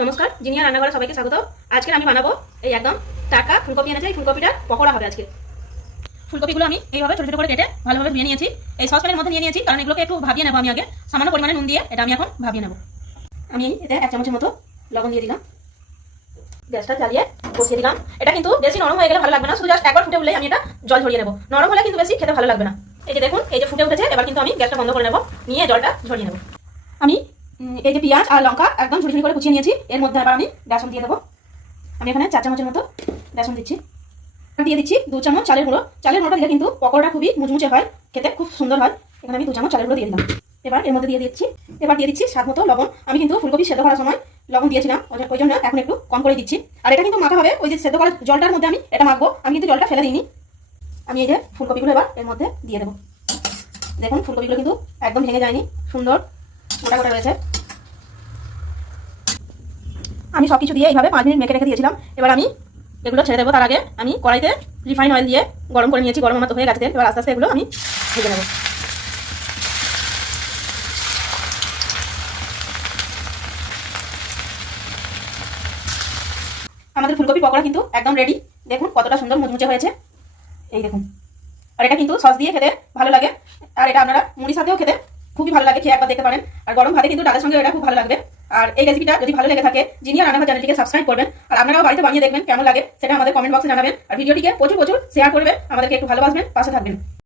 নমস্কার, জিনিয়া রান্নাঘরে সবাইকে স্বাগত। আজকে আমি বানাবো এই একদম টাটকা ফুলকপি এনেছে। এই ফুলকপিটার পকোড়া হবে আজকে। ফুলকপিগুলো আমি এইভাবে ছোট ছোট করে কেটে ভালোভাবে ধুয়ে নিয়েছি। এই সসপ্যানের মধ্যে নিয়ে নিয়েছি, কারণ এগুলোকে একটু ভাবিয়ে নেবো আমি আগে। সামান্য পরিমাণে নুন দিয়ে এটা আমি এখন ভাবিয়ে নেবো। আমি এতে 1 চামচের মতো লবণ দিয়ে দিলাম। গ্যাসটা জ্বালিয়ে বসিয়ে দিলাম। এটা কিন্তু বেশি নরম হয়ে গেলে ভালো লাগবে না, শুধু জাস্ট একবার ফুটে উঠলেই আমি এটা জল ঝরিয়ে নেবো। নরম হলে কিন্তু বেশি খেতে ভালো লাগবে না। এই যে দেখুন, এই যে ফুটে উঠেছে, এবার কিন্তু আমি গ্যাসটা বন্ধ করে নেবো, নিয়ে জলটা ঝরিয়ে নেবো। আমি এই যে পেঁয়াজ আর লঙ্কা একদম ঝুড়ি ঝুড়ি করে কুচিয়ে নিয়েছি। এর মধ্যে আবার আমি বেসন দিয়ে দেবো। আমি এখানে 4 চামচের মতো বেসন দিচ্ছি। দিয়ে দিচ্ছি 2 চামচ চালের গুঁড়ো। চালের গুঁড়োটা দিলে কিন্তু পকোড়াটা খুবই মুচমুচে হয়, খেতে খুব সুন্দর হয়। এখানে আমি 2 চামচ চালের গুঁড়ো দিয়ে দিলাম। এবার এর মধ্যে দিয়ে দিচ্ছি স্বাদ মতো লবণ। আমি কিন্তু ফুলকপি সেদ্ধ করার সময় লবণ দিয়েছিলাম, ওই জন্য এখন একটু কম করে দিচ্ছি। আর এটা কিন্তু মাখা হবে, ওই যে সেদ্ধ করা জলটার মধ্যে আমি এটা মাখবো। আমি কিন্তু জলটা ফেলে দিইনি। আমি এই যে ফুলকপিগুলো এবার এর মধ্যে দিয়ে দেবো। দেখুন, ফুলকপিগুলো কিন্তু একদম ভেঙে যায়নি, সুন্দর গোটা গোটা রয়েছে। আমি সবকিছু দিয়ে এইভাবে 5 মিনিট মেখে রেখে দিয়েছিলাম। এবার আমি এগুলো ছেড়ে দেবো। তার আগে আমি কড়াইতে রিফাইন অয়েল দিয়ে গরম করে নিয়েছি। গরম আমার তো হয়ে গেছে। এবার আস্তে আস্তে এগুলো আমি ভেজে নেব। আমাদের ফুলকপি পকোড়া কিন্তু একদম রেডি। দেখুন কতটা সুন্দর মুচমুচে হয়েছে, এই দেখুন। আর এটা কিন্তু সস দিয়ে খেতে ভালো লাগে, আর এটা আপনারা মুড়ির সাথেও খেতে খুবই ভালো লাগে, খেয়ে একবার দেখতে পারেন। আর গরম ভাতে কিন্তু ডালের সঙ্গে এটা খুব ভালো লাগবে। আর এই রেসিপিটা যদি ভালো লেগে থাকে, জিনিয়া রান্নাঘর চ্যানেলটিকে সাবস্ক্রাইব করবেন। আর আপনারাও বাড়িতে বানিয়ে দেখবেন কেমন লাগে, সেটা আমাদের কমেন্ট বক্সে জানাবেন। আর ভিডিওটিকে প্রচুর প্রচুর শেয়ার করবেন, আমাদেরকে একটু ভালোবাসবেন, পাশে থাকবেন।